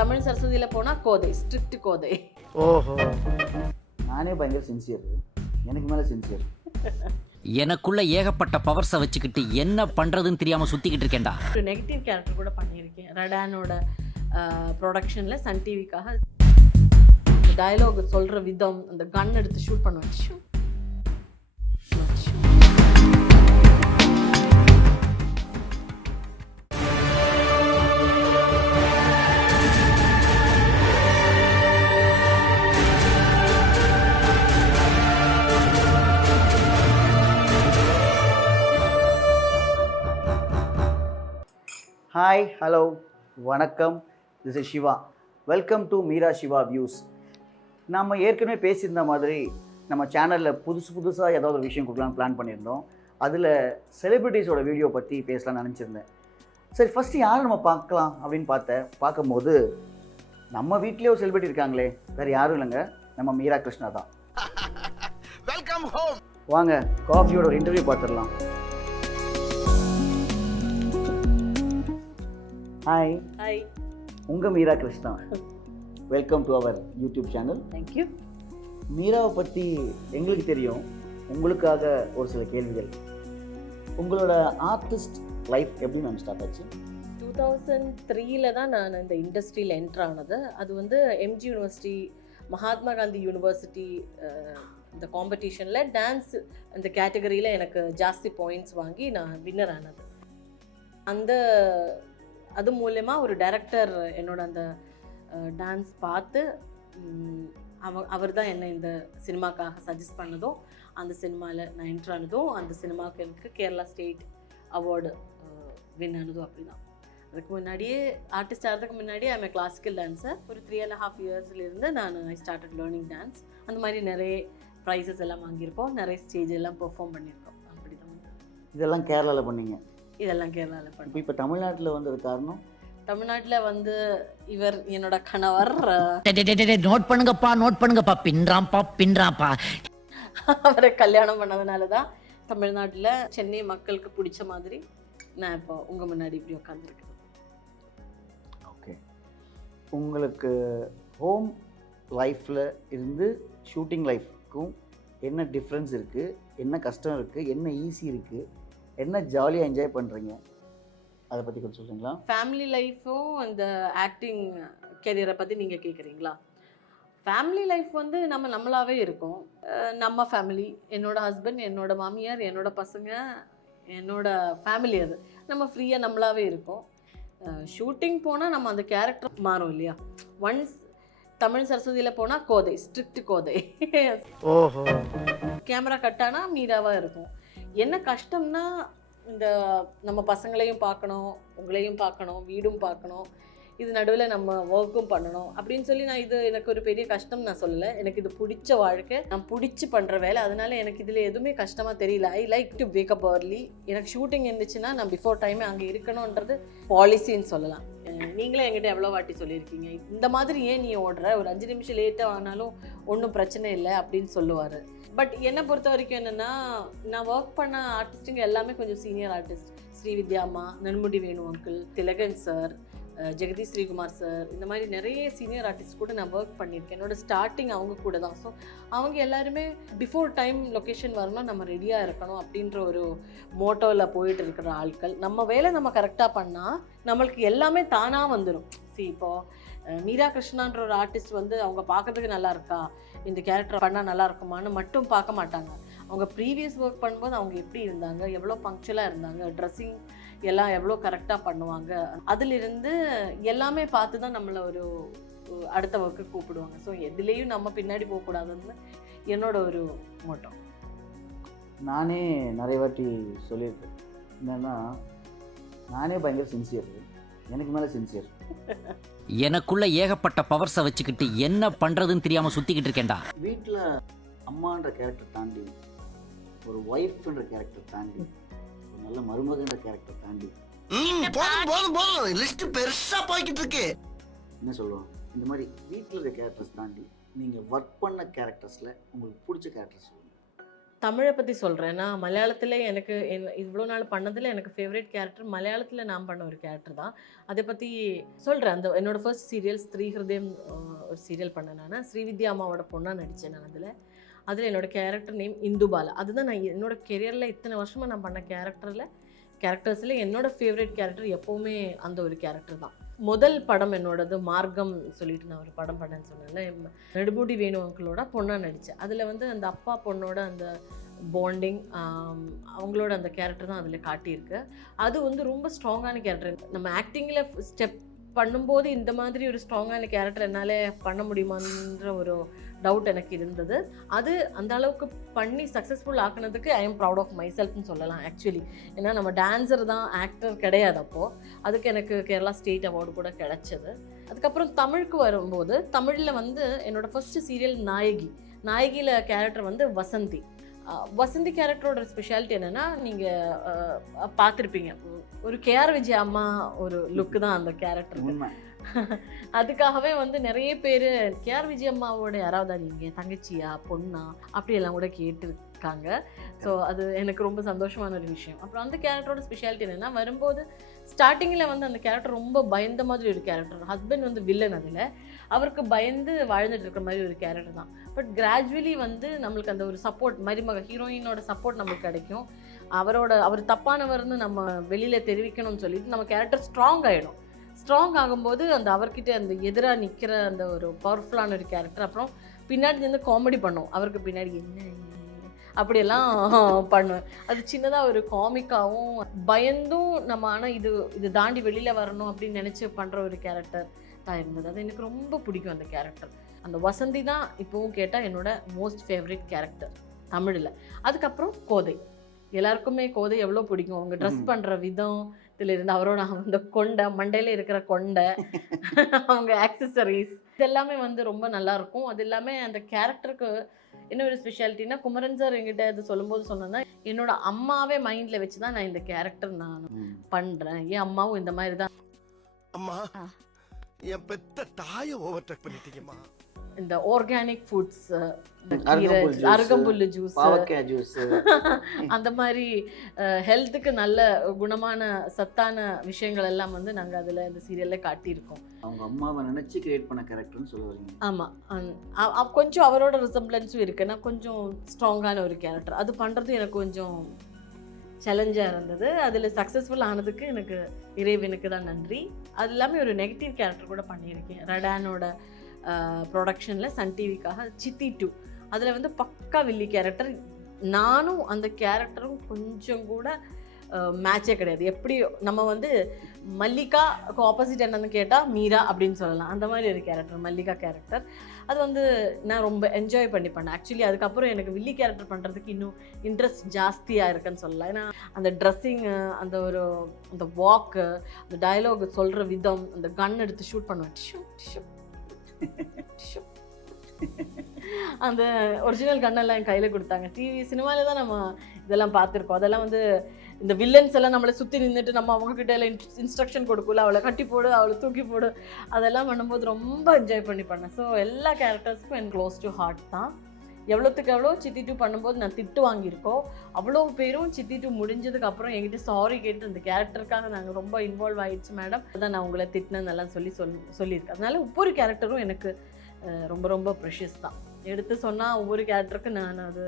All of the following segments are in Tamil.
தமிழ் சரஸ்வதியில் போனால் கோதை, ஸ்ட்ரிக்ட் கோதை. ஓஹோ. நானே பயங்கர சின்சியர், எனக்கு மேலே சின்சியர். எனக்குள்ள ஏகப்பட்ட பவர்ஸை வச்சுக்கிட்டு என்ன பண்றதுன்னு தெரியாம சுத்திக்கிட்டு இருக்கேன்டா. ஒரு நெகட்டிவ் கேரக்டர் கூட பண்ணியிருக்கேன் ரடானோட ப்ரொடக்ஷனில் சன் டிவிக்காக. டயலாக் சொல்கிற விதம், அந்த கன் எடுத்து ஷூட் பண்ண வச்சு ஹாய், ஹலோ, வணக்கம். This is Siva. Welcome to Meera Siva views. நம்ம ஏற்கனவே பேசியிருந்த மாதிரி நம்ம சேனலில் புதுசாக ஏதாவது ஒரு விஷயம் கொடுக்கலான்னு பிளான் பண்ணியிருந்தோம். அதில் செலிப்ரிட்டிஸோட வீடியோ பற்றி பேசலாம்னு நினச்சிருந்தேன். சரி, ஃபஸ்ட்டு யாரை நம்ம பார்க்கலாம் அப்படின்னு பார்க்கும்போது நம்ம வீட்டிலே ஒரு செலிப்ரிட்டி இருக்காங்களே, வேறு யாரும் இல்லைங்க, நம்ம மீரா கிருஷ்ணா தான். Welcome home. வாங்க காஃபியோட ஒரு இன்டர்வியூ பார்த்துடலாம். ஹாய். ஹாய், உங்கள் Meera Krishna. Welcome to our YouTube channel. Thank you. மீராவை பற்றி எங்களுக்கு தெரியும், உங்களுக்காக ஒரு சில கேள்விகள். உங்களோட ஆர்டிஸ்ட் லைஃப் எப்படி நான் ஸ்டார்ட் ஆச்சு? 2003 தான் நான் இந்த இண்டஸ்ட்ரியில் என்ட்ரு ஆனது. அது வந்து MG university, Mahatma Gandhi university இந்த காம்படிஷனில் டான்ஸ் அந்த கேட்டகரியில் எனக்கு ஜாஸ்தி பாயிண்ட்ஸ் வாங்கி நான் வின்னர் ஆனது. அது மூலயமா ஒரு டைரக்டர் என்னோட அந்த டான்ஸ் பார்த்து அவர் தான் என்னை இந்த சினிமாக்காக சஜஸ்ட் பண்ணதும், அந்த சினிமாவில் நான் என்ட்ரு ஆனதும், அந்த சினிமாவுக்கு எனக்கு கேரளா ஸ்டேட் அவார்டு வின் ஆனதும் அப்படி தான். அதுக்கு முன்னாடியே ஆர்டிஸ்ட் ஆகிறதுக்கு முன்னாடியே ஐம் கிளாசிக்கல் டான்ஸர். ஒரு 3.5 இயர்ஸ்லேருந்து ஐ ஸ்டார்டட் லேர்னிங் டான்ஸ். அந்த மாதிரி நிறைய ப்ரைஸஸ் எல்லாம் வாங்கியிருக்கோம், நிறைய ஸ்டேஜ் எல்லாம் பெர்ஃபார்ம் பண்ணியிருக்கோம். அப்படி தான் இதெல்லாம் கேரளாவில் பண்ணீங்க? இதெல்லாம் கேரளாவில் பண்ணோம். இப்போ தமிழ்நாட்டில் வந்தது காரணம்? தமிழ்நாட்டில் வந்து இவர் என்னோட கணவர். நோட் பண்ணுங்கப்பா பின்றாப்பா. அவரை கல்யாணம் பண்ணதுனால தான் தமிழ்நாட்டில் சென்னை மக்களுக்கு பிடிச்ச மாதிரி நான் இப்போ உங்கள் முன்னாடி இப்படி உட்காந்துருக்கேன். ஓகே. உங்களுக்கு ஹோம் லைஃப்பில் இருந்து ஷூட்டிங் லைஃப்க்கும் என்ன டிஃப்ரென்ஸ் இருக்குது, என்ன கஷ்டம் இருக்குது, என்ன ஈஸி இருக்குது, என்ன ஜாலியாக என்ஜாய் பண்ணுறீங்க, அதை பற்றி கொஞ்சம் சொல்கிறீங்களா? ஃபேமிலி லைஃப்பும் அந்த ஆக்டிங் கெரியரை பற்றி நீங்கள் கேட்குறீங்களா? ஃபேமிலி லைஃப் வந்து நம்மளாவே இருக்கும். நம்ம ஃபேமிலி, என்னோட ஹஸ்பண்ட், என்னோட மாமியார், என்னோட பசங்க, என்னோட ஃபேமிலி, அது நம்ம ஃப்ரீயாக நம்மளாவே இருக்கும். ஷூட்டிங் போனால் நம்ம அந்த கேரக்டர் மாறும் இல்லையா? ஒன்ஸ் தமிழ் சரஸ்வதியில் போனால் கோதை, ஸ்ட்ரிக்ட் கோதை. ஓஹோ. கேமரா கட்டானா மீராவாக இருக்கும். என்ன கஷ்டம்னா இந்த நம்ம பசங்களையும் பார்க்கணும், உங்களையும் பார்க்கணும், வீடும் பார்க்கணும், இது நடுவில் நம்ம ஒர்க்கும் பண்ணணும் அப்படின்னு சொல்லி நான் இது எனக்கு ஒரு பெரிய கஷ்டம் நான் சொல்லலை. எனக்கு இது பிடிச்ச வாழ்க்கை, நான் பிடிச்சி பண்ணுற வேலை. அதனால எனக்கு இதில் எதுவுமே கஷ்டமாக தெரியல. I like to wake up early. எனக்கு ஷூட்டிங் இருந்துச்சுன்னா நான் பிஃபோர் டைமே அங்கே இருக்கணுன்றது பாலிசின்னு சொல்லலாம். நீங்களே என்கிட்ட எவ்வளோ வாட்டி சொல்லியிருக்கீங்க, இந்த மாதிரி ஏன் நீ ஓடுற, ஒரு 5 நிமிஷம் லேட்டாக ஆனாலும் ஒன்றும் பிரச்சனை இல்லை அப்படின்னு சொல்லுவார். பட் என்னை பொறுத்த வரைக்கும் என்னென்னா, நான் ஒர்க் பண்ண ஆர்டிஸ்ட்டுங்க எல்லாமே கொஞ்சம் சீனியர் ஆர்டிஸ்ட். ஸ்ரீவித்யா அம்மா, Nedumudi Venu uncle, Thilakan sir, Jagadish Sreekumar sir, இந்த மாதிரி நிறைய சீனியர் ஆர்டிஸ்ட் கூட நான் ஒர்க் பண்ணியிருக்கேன். என்னோட ஸ்டார்டிங் அவங்க கூட தான். ஸோ அவங்க எல்லாருமே பிஃபோர் டைம் லொக்கேஷன் வரணும், நம்ம ரெடியாக இருக்கணும் அப்படின்ற ஒரு மோட்டோவில் போயிட்டு இருக்கிற ஆட்கள். நம்ம வேலை நம்ம கரெக்டாக பண்ணால் நம்மளுக்கு எல்லாமே தானாக வந்துடும். இப்போது மீரா கிருஷ்ணான்ற ஒரு ஆர்டிஸ்ட் வந்து அவங்க பார்க்கறதுக்கு நல்லா இருக்கா, இந்த கேரக்டர் பண்ணால் நல்லா இருக்குமான்னு மட்டும் பார்க்க மாட்டாங்க. அவங்க ப்ரீவியஸ் ஒர்க் பண்ணும்போது அவங்க எப்படி இருந்தாங்க, எவ்வளோ பங்க்சுவலாக இருந்தாங்க, ட்ரெஸ்ஸிங் எல்லாம் எவ்வளோ கரெக்டாக பண்ணுவாங்க, அதிலிருந்து எல்லாமே பார்த்து தான் நம்மளை ஒரு அடுத்த ஒர்க்கு கூப்பிடுவாங்க. ஸோ எதுலேயும் நம்ம பின்னாடி போகக்கூடாதுன்னு என்னோட ஒரு மோட்டோ. நானே நிறைய வாட்டி சொல்லியிருக்கேன். என்னென்னா, நானே பயங்கர சின்சியர், எனக்கு மேலே சின்சியர். எனக்குள்ள ஏகப்பட்ட பவர்ஸை வச்சுக்கிட்டு என்ன பண்றதுன்னு தெரியாம சுத்திக்கிட்டு இருக்கேன்டா. வீட்டில் அம்மான்ற கேரக்டர் தாண்டி, ஒரு ஒய்ஃப்ன்ற கேரக்டர் தாண்டி, ஒரு நல்ல மருமகன்ற கேரக்டர் தாண்டி போதும் லிஸ்ட் பெருசா போய்கிட்டு இருக்கு. என்ன சொல்லுவோம், இந்த மாதிரி வீட்டில் இருக்க கேரக்டர்ஸ் தாண்டி நீங்கள் ஒர்க் பண்ண கேரக்டர்ஸில் உங்களுக்கு பிடிச்ச கேரக்டர்ஸ் சொல்லுங்கள். தமிழை பற்றி சொல்கிறேன். நான் மலையாளத்தில் எனக்கு இவ்வளோ நாள் பண்ணதில் எனக்கு ஃபேவரட் கேரக்டர் மலையாளத்தில் நான் பண்ண ஒரு கேரக்டர் தான். அதை பற்றி சொல்கிறேன். அந்த என்னோடய ஃபர்ஸ்ட் சீரியல் ஸ்திரீ ஹிருதயம் ஒரு சீரியல் பண்ணேன். நான் ஸ்ரீவித்யா அம்மாவோட பொண்ணாக நடித்தேன். நான் அதில் என்னோடய கேரக்டர் நேம் இந்துபாலா. அதுதான் நான் என்னோடய கெரியரில் இத்தனை வருஷமாக நான் பண்ண கேரக்டர்ஸில் என்னோடய ஃபேவரட் கேரக்டர் எப்போவுமே அந்த ஒரு கேரக்டர் தான். முதல் படம் என்னோடது மார்க்கம் சொல்லிட்டு நான் ஒரு படம் பண்ணேன்னு சொன்னேன். நெடுமுடி வேணு அங்கிளோட பொண்ணாக நடித்தேன். அதில் அந்த அப்பா பொண்ணோட அந்த பாண்டிங், அவங்களோட அந்த கேரக்டர் தான் அதில் காட்டியிருக்கு. அது ரொம்ப ஸ்ட்ராங்கான கேரக்டர். நம்ம ஆக்டிங்கில் ஸ்டெப் பண்ணும்போது இந்த மாதிரி ஒரு ஸ்ட்ராங்கான கேரக்டர் என்னால் பண்ண முடியுமான்ற ஒரு டவுட் எனக்கு இருந்தது. அது அந்த அளவுக்கு பண்ணி சக்ஸஸ்ஃபுல் ஆக்குனதுக்கு I am proud of my செல்ஃப்னு சொல்லலாம் ஆக்சுவலி. ஏன்னா நம்ம டான்ஸர் தான், ஆக்டர் கிடையாது. அப்போது அதுக்கு எனக்கு கேரளா ஸ்டேட் அவார்டு கூட கிடைச்சது. அதுக்கப்புறம் தமிழுக்கு வரும்போது தமிழில் என்னோடய ஃபஸ்ட்டு சீரியல் நாயகியில் கேரக்டர் வசந்தி. வசந்தி கேரக்டரோட ஸ்பெஷாலிட்டி என்னென்னா, நீங்கள் பார்த்துருப்பீங்க, ஒரு கேஆர் விஜய் அம்மா ஒரு லுக்கு தான் அந்த கேரக்டர். அதுக்காகவே நிறைய பேர் கேஆர் விஜய் அம்மாவோட யாராவது நீங்கள் தங்கச்சியா பொண்ணா அப்படியெல்லாம் கூட கேட்டிருக்காங்க. ஸோ அது எனக்கு ரொம்ப சந்தோஷமான ஒரு விஷயம். அப்புறம் அந்த கேரக்டரோட ஸ்பெஷாலிட்டி என்னென்னா, வரும்போது ஸ்டார்டிங்கில் அந்த கேரக்டர் ரொம்ப பயந்த மாதிரி ஒரு கேரக்டர். Husband villain. அதில் அவருக்கு பயந்து வாழ்ந்துட்டு இருக்கிற மாதிரி ஒரு கேரக்டர் தான். பட் கிராஜுவலி நம்மளுக்கு அந்த ஒரு சப்போர்ட், மருமக ஹீரோயினோட சப்போர்ட் நம்மளுக்கு கிடைக்கும். அவர் தப்பானவர்னு நம்ம வெளியில் தெரிவிக்கணும்னு சொல்லிட்டு நம்ம கேரக்டர் ஸ்ட்ராங் ஆகும்போது அவர்கிட்ட அந்த எதிராக நிற்கிற அந்த ஒரு பவர்ஃபுல்லான ஒரு கேரக்டர். அப்புறம் பின்னாடி காமெடி பண்ணும். அவருக்கு பின்னாடி என்ன அப்படியெல்லாம் பண்ணுவேன். அது சின்னதாக ஒரு காமிக்காகவும் பயந்தும் நம்ம ஆனால் இது தாண்டி வெளியில் வரணும் அப்படின்னு நினச்சி பண்ணுற ஒரு கேரக்டர் தான் இருந்தது. அது எனக்கு ரொம்ப பிடிக்கும் அந்த கேரக்டர். அந்த வசந்தி தான் இப்போவும் கேட்டால் என்னோட மோஸ்ட் ஃபேவரட் கேரக்டர் தமிழில். அதுக்கப்புறம் கோதை. எல்லாருக்குமே கோதை எவ்வளோ பிடிக்கும். அவங்க ட்ரெஸ் பண்ணுற விதம் இருந்து அவரோட அந்த கொண்டை, மண்டையில் இருக்கிற கொண்டை, அவங்க ஆக்சசரிஸ் இதெல்லாமே ரொம்ப நல்லாயிருக்கும். அது எல்லாமே அந்த கேரக்டருக்கு என்ன ஒரு ஸ்பெஷாலிட்டினா, குமரன் சார் என்கிட்ட அது சொல்லும்போது சொன்னேன்னா, என்னோட அம்மாவே மைண்டில் வச்சு தான் நான் இந்த கேரக்டர் நான் பண்ணுறேன். என் அம்மாவும் இந்த மாதிரி தான். அம்மா, என் பெத்த தாயை ஓவர்டேக் பண்ணிட்டீங்கம்மா. இந்த ஆர்கானிக் ஃபுட்ஸ், அருகம்புல்லு ஜூஸ், அந்த மாதிரி ஹெல்த்துக்கு நல்ல குணமான சத்தான விஷயங்கள் எல்லாம் நாங்கள் அதில் இந்த சீரியலில் காட்டியிருக்கோம். அவங்க அம்மாவை நினச்சி கிரியேட் பண்ண கேரக்டர்னு சொல்லுவாங்க. ஆமாம், கொஞ்சம் அவரோட ரிசம்பிளன்ஸும் இருக்குன்னா கொஞ்சம் ஸ்ட்ராங்கான ஒரு கேரக்டர். அது பண்ணுறது எனக்கு கொஞ்சம் சேலஞ்சாக இருந்தது. அதில் சக்ஸஸ்ஃபுல் ஆனதுக்கு எனக்கு இறைவனுக்கு தான் நன்றி. அது எல்லாமே ஒரு நெகட்டிவ் கேரக்டர் கூட பண்ணியிருக்கேன். ரடானோட ப்ரொடக்ஷனில் சன் டிவிக்காக சித்தி 2. அதில் பக்கா வில்லி கேரக்டர். நானும் அந்த கேரக்டரும் கொஞ்சம் கூட மேட்சே கிடையாது. எப்படி நம்ம மல்லிகாவுக்கு ஆப்போசிட் என்னன்னு கேட்டால் மீரா அப்படின்னு சொல்லலாம். அந்த மாதிரி ஒரு கேரக்டர் மல்லிகா கேரக்டர். அது நான் ரொம்ப என்ஜாய் பண்ணி பண்ணேன் ஆக்சுவலி. அதுக்கப்புறம் எனக்கு வில்லி கேரக்டர் பண்ணுறதுக்கு இன்னும் இன்ட்ரெஸ்ட் ஜாஸ்தியாக இருக்குன்னு சொல்லலாம். ஏன்னா அந்த ட்ரெஸ்ஸிங்கு, அந்த வாக்கு, அந்த டயலாக் சொல்கிற விதம், அந்த கன் எடுத்து ஷூட் பண்ணுவேன். அந்த ஒரிஜினல் கண்ணெல்லாம் என் கையில் கொடுத்தாங்க. டிவி சினிமாவில் தான் நம்ம இதெல்லாம் பார்த்துருக்கோம். அதெல்லாம் இந்த வில்லன்ஸ் எல்லாம் நம்மளை சுற்றி நின்றுட்டு நம்ம அவங்கக்கிட்ட எல்லாம் இன்ஸ்ட்ரக்ஷன் கொடுக்கல, அவளை கட்டி போடு, அவளை தூக்கி போடு, அதெல்லாம் பண்ணும்போது ரொம்ப என்ஜாய் பண்ணி பண்ணேன். ஸோ எல்லா கேரக்டர்ஸுக்கும் எனக்கு க்ளோஸ் டு ஹார்ட் தான். எவ்வளோத்துக்கு எவ்வளோ சித்தி 2 பண்ணும்போது நான் திட்டு வாங்கியிருக்கோம். அவ்வளோ பேரும் சித்தி 2 முடிஞ்சதுக்கு அப்புறம் என்கிட்ட சாரி கேட்டு இந்த கேரக்டருக்காக நாங்கள் ரொம்ப இன்வால்வ் ஆகிடுச்சு மேடம், அதான் நான் உங்களை திட்டினதெல்லாம் சொல்லியிருக்கேன். அதனால ஒவ்வொரு கேரக்டரும் எனக்கு ரொம்ப ரொம்ப ப்ரெஷியஸ் தான். எடுத்து சொன்னால் ஒவ்வொரு கேரக்டருக்கு நான் அது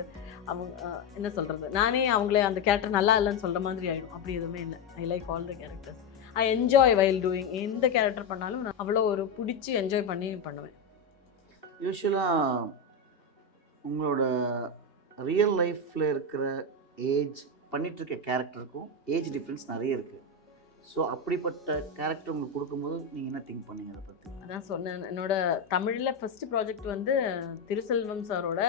அவங்க என்ன சொல்கிறது, நானே அவங்களே அந்த கேரக்டர் நல்லா இல்லைன்னு சொல்கிற மாதிரி ஆகிடும். அப்படி எதுவுமே இல்லை. I like all the characters. I enjoy while doing. எந்த கேரக்டர் பண்ணாலும் நான் அவ்வளோ ஒரு பிடிச்சி என்ஜாய் பண்ணி பண்ணுவேன். யூஸ்வலாக உங்களோட ரியல் லைஃப்பில் இருக்கிற ஏஜ் பண்ணிகிட்ருக்க கேரக்டருக்கும் ஏஜ் டிஃப்ரென்ஸ் நிறைய இருக்குது. ஸோ அப்படிப்பட்ட கேரக்டர் உங்களுக்கு கொடுக்கும்போது நீங்கள் என்ன திங்க் பண்ணீங்க அதை பற்றி? அதான் சொன்னேன், என்னோட தமிழில் ஃபஸ்ட்டு ப்ராஜெக்ட் திருசெல்வம் சாரோட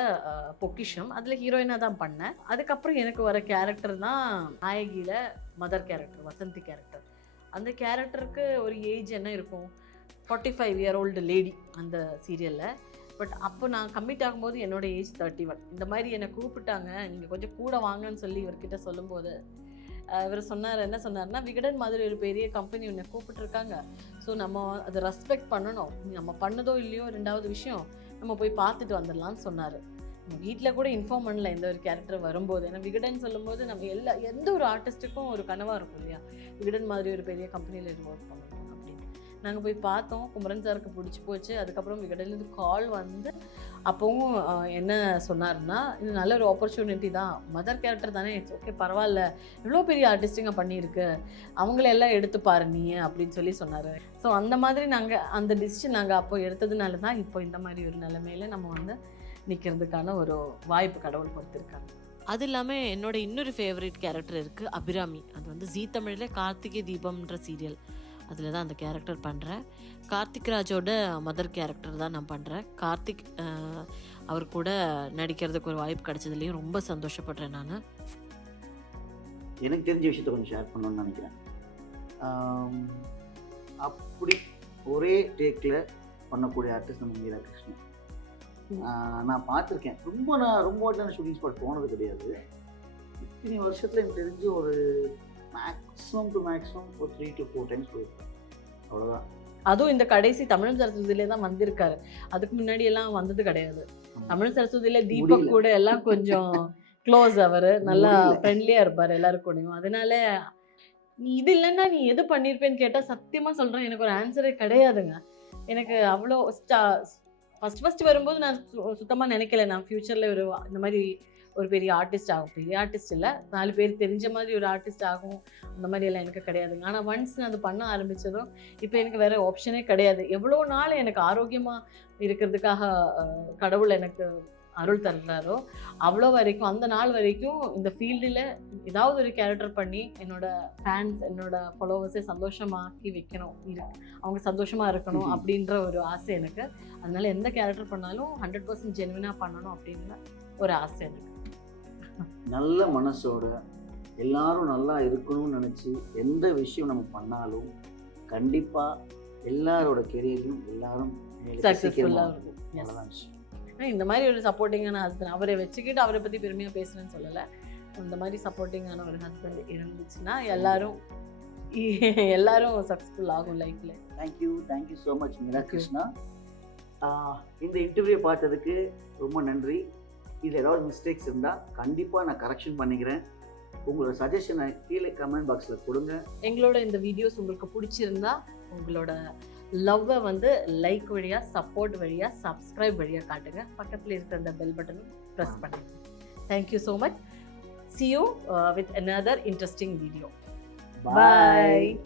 பொக்கிஷம். அதில் ஹீரோயினாக தான் பண்ணேன். அதுக்கப்புறம் எனக்கு வர கேரக்டர் தான் நாயகியில் மதர் கேரக்டர், வசந்தி கேரக்டர். அந்த கேரக்டருக்கு ஒரு ஏஜ் என்ன இருக்கும், 45-year-old லேடி அந்த சீரியலில். பட் அப்போ நான் கம்மிட் ஆகும்போது என்னோட ஏஜ் 31. இந்த மாதிரி என்னை கூப்பிட்டாங்க, நீங்கள் கொஞ்சம் கூட வாங்கன்னு சொல்லி இவர்கிட்ட சொல்லும்போது இவர் என்ன சொன்னார்னா, விகடன் மாதிரி ஒரு பெரிய கம்பெனி உன்னை கூப்பிட்டுருக்காங்க, ஸோ நம்ம அதை ரெஸ்பெக்ட் பண்ணணும், நம்ம பண்ணதோ இல்லையோ, ரெண்டாவது விஷயம் நம்ம போய் பார்த்துட்டு வந்துடலான்னு சொன்னார். வீட்டில் கூட இன்ஃபார்ம் பண்ணல எந்த ஒரு கேரக்டர் வரும்போது. ஏன்னா விகடன் சொல்லும்போது நம்ம எந்த ஒரு ஆர்டிஸ்ட்டுக்கும் ஒரு கனவாக இருக்கும் இல்லையா, விகடன் மாதிரி ஒரு பெரிய கம்பெனியில் இது ஒர்க் பண்ணணும் அப்படின்னு. நாங்கள் போய் பார்த்தோம், குமரன் சாருக்கு பிடிச்சி போச்சு. அதுக்கப்புறம் விகடன்லேருந்து கால் வந்து அப்போவும் என்ன சொன்னார்னா, இது நல்ல ஒரு ஆப்பர்ச்சுனிட்டி தான், மதர் கேரக்டர் தானே, இட்ஸ் ஓகே பரவாயில்ல, இவ்வளோ பெரிய ஆர்டிஸ்ட்டுங்க பண்ணியிருக்கு, அவங்களெல்லாம் எடுத்து பாரு நீ அப்படின்னு சொல்லி சொன்னார். ஸோ அந்த மாதிரி நாங்கள் அந்த டிசிஷன் நாங்கள் அப்போ எடுத்ததுனால தான் இப்போ இந்த மாதிரி ஒரு நிலைமையில நம்ம வந்து நிற்கிறதுக்கான ஒரு வாய்ப்பு கடவுள் கொடுத்துருக்காங்க. அது இல்லாமல் என்னோட இன்னொரு ஃபேவரட் கேரக்டர் இருக்குது, அபிராமி. அது வந்து ஜீ தமிழில் கார்த்திகை தீபம்ன்ற சீரியல், அதில் தான் அந்த கேரக்டர் பண்ணுறேன். கார்த்திக் ராஜோட மதர் கேரக்டர் தான் நான் பண்ணுறேன். கார்த்திக் அவர் கூட நடிக்கிறதுக்கு ஒரு வாய்ப்பு கிடைச்சதுலேயும் ரொம்ப சந்தோஷப்படுறேன் நான். எனக்கு தெரிஞ்ச விஷயத்த கொஞ்சம் ஷேர் பண்ணணும்னு நினைக்கிறேன். அப்படி ஒரே டேக்கில் பண்ணக்கூடிய ஆர்டிஸ்ட் நம்ம மீரா கிருஷ்ணன். நான் பார்த்துருக்கேன். நான் ரொம்ப வாட்டியான ஷூட்டிங் ஸ்பாட் போனது கிடையாது. இத்தனை வருஷத்தில் எனக்கு தெரிஞ்சு ஒரு மேக்ஸிமம் ஒரு 3 to 4 டைம்ஸ் போயிருக்கேன், அவ்வளோதான். அதுவும் இந்த கடைசி தமிழ் சரஸ்வதியிலே தான் வந்திருக்காரு. அதுக்கு முன்னாடி எல்லாம் வந்தது கிடையாது. தமிழ் சரஸ்வதியில தீபக் கூட எல்லாம் கொஞ்சம் க்ளோஸ், அவர் நல்லா ஃப்ரெண்ட்லியா இருப்பார் எல்லாரும் கூடயும். அதனால நீ இது இல்லைன்னா நீ எது பண்ணியிருப்பேன்னு கேட்டால் சத்தியமாக சொல்கிறேன், எனக்கு ஒரு ஆன்சரே கிடையாதுங்க. எனக்கு அவ்வளோ ஃபஸ்ட் வரும்போது நான் சுத்தமாக நினைக்கல நான் ஃப்யூச்சரில் இந்த மாதிரி ஒரு பெரிய ஆர்டிஸ்ட் ஆகும். பெரிய ஆர்டிஸ்ட் இல்லை, 4 பேர் தெரிஞ்ச மாதிரி ஒரு ஆர்டிஸ்ட் ஆகும், அந்த மாதிரி எல்லாம் எனக்கு கிடையாதுங்க. ஆனால் ஒன்ஸ் நான் அது பண்ண ஆரம்பித்ததும் இப்போ எனக்கு வேறு ஆப்ஷனே கிடையாது. எவ்வளோ நாள் எனக்கு ஆரோக்கியமாக இருக்கிறதுக்காக கடவுள் எனக்கு அருள் தர்றாரோ அவ்வளோ வரைக்கும், அந்த நாள் வரைக்கும் இந்த ஃபீல்டில் ஏதாவது ஒரு கேரக்டர் பண்ணி என்னோட ஃபேன்ஸ் என்னோட ஃபாலோவர்ஸை சந்தோஷமாக்கி வைக்கணும், அவங்க சந்தோஷமாக இருக்கணும் அப்படின்ற ஒரு ஆசை எனக்கு. அதனால எந்த கேரக்டர் பண்ணாலும் 100% ஜென்வினாக பண்ணணும் அப்படின்ற ஒரு ஆசை எனக்கு. நல்ல மனசோட எல்லாரும் நல்லா இருக்கணும்னு நினச்சி எந்த விஷயம் நம்ம பண்ணாலும் கண்டிப்பாக எல்லாரோட கெரியர்லையும் எல்லாரும் சக்ஸஸ்ஃபுல்லாக இருக்கும். இந்த மாதிரி ஒரு சப்போர்ட்டிங்கான ஹஸ்பண்ட், அவரை வச்சுக்கிட்டு அவரை பற்றி பெருமையாக பேசுகிறேன்னு சொல்லலை, இந்த மாதிரி சப்போர்ட்டிங்கான ஒரு ஹஸ்பண்ட் இருந்துச்சுன்னா எல்லாரும் சக்ஸஸ்ஃபுல் ஆகும் லைஃப்பில். Thank you so much Meera Krishna. இந்த இன்டர்வியூ பார்த்ததுக்கு ரொம்ப நன்றி. இதில் ஏதாவது மிஸ்டேக்ஸ் இருந்தால் கண்டிப்பாக நான் கரெக்ஷன் பண்ணிக்கிறேன். உங்களோட சஜஷனை கீழே கமெண்ட் பாக்ஸில் கொடுங்க. எங்களோட இந்த வீடியோஸ் உங்களுக்கு பிடிச்சிருந்தா உங்களோட லவ்வை வந்து லைக் வழியாக, சப்போர்ட் வழியாக, சப்ஸ்கிரைப் வழியாக காட்டுங்க. பக்கத்தில் இருக்கிற அந்த பெல் பட்டனும் ப்ரெஸ் பண்ணுங்க. Thank you so much. See you with another interesting video. Bye.